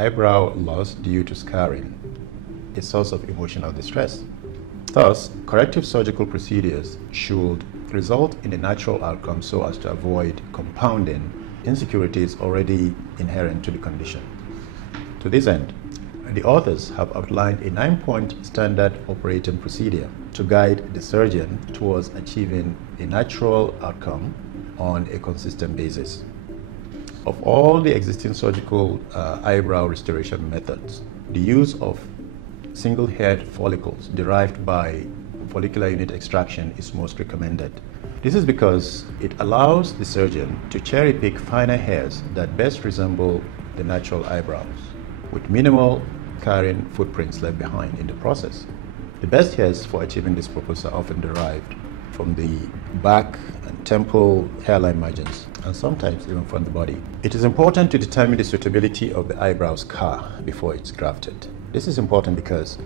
eyebrow loss due to scarring, a source of emotional distress. Thus, corrective surgical procedures should result in a natural outcome so as to avoid compounding insecurities already inherent to the condition. To this end, the authors have outlined a 9-point standard operating procedure to guide the surgeon towards achieving a natural outcome on a consistent basis. Of all the existing surgical eyebrow restoration methods, the use of single-haired follicles derived by follicular unit extraction is most recommended. This is because it allows the surgeon to cherry-pick finer hairs that best resemble the natural eyebrows, with minimal scarring footprints left behind in the process. The best hairs for achieving this purpose are often derived from the back and temple hairline margins, and sometimes even from the body. It is important to determine the suitability of the eyebrow scar before it's grafted. This is important because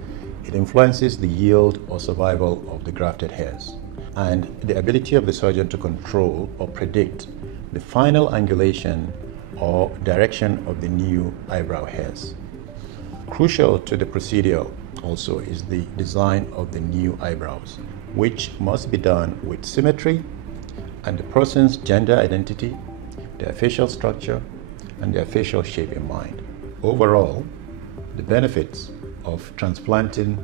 it influences the yield or survival of the grafted hairs and the ability of the surgeon to control or predict the final angulation or direction of the new eyebrow hairs. Crucial to the procedure also is the design of the new eyebrows, which must be done with symmetry and the person's gender identity, their facial structure, and their facial shape in mind. Overall, the benefits of transplanting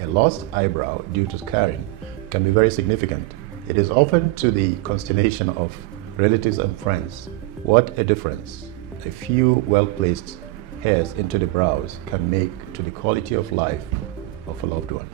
a lost eyebrow due to scarring can be very significant. It is often to the consternation of relatives and friends what a difference a few well-placed hairs into the brows can make to the quality of life of a loved one.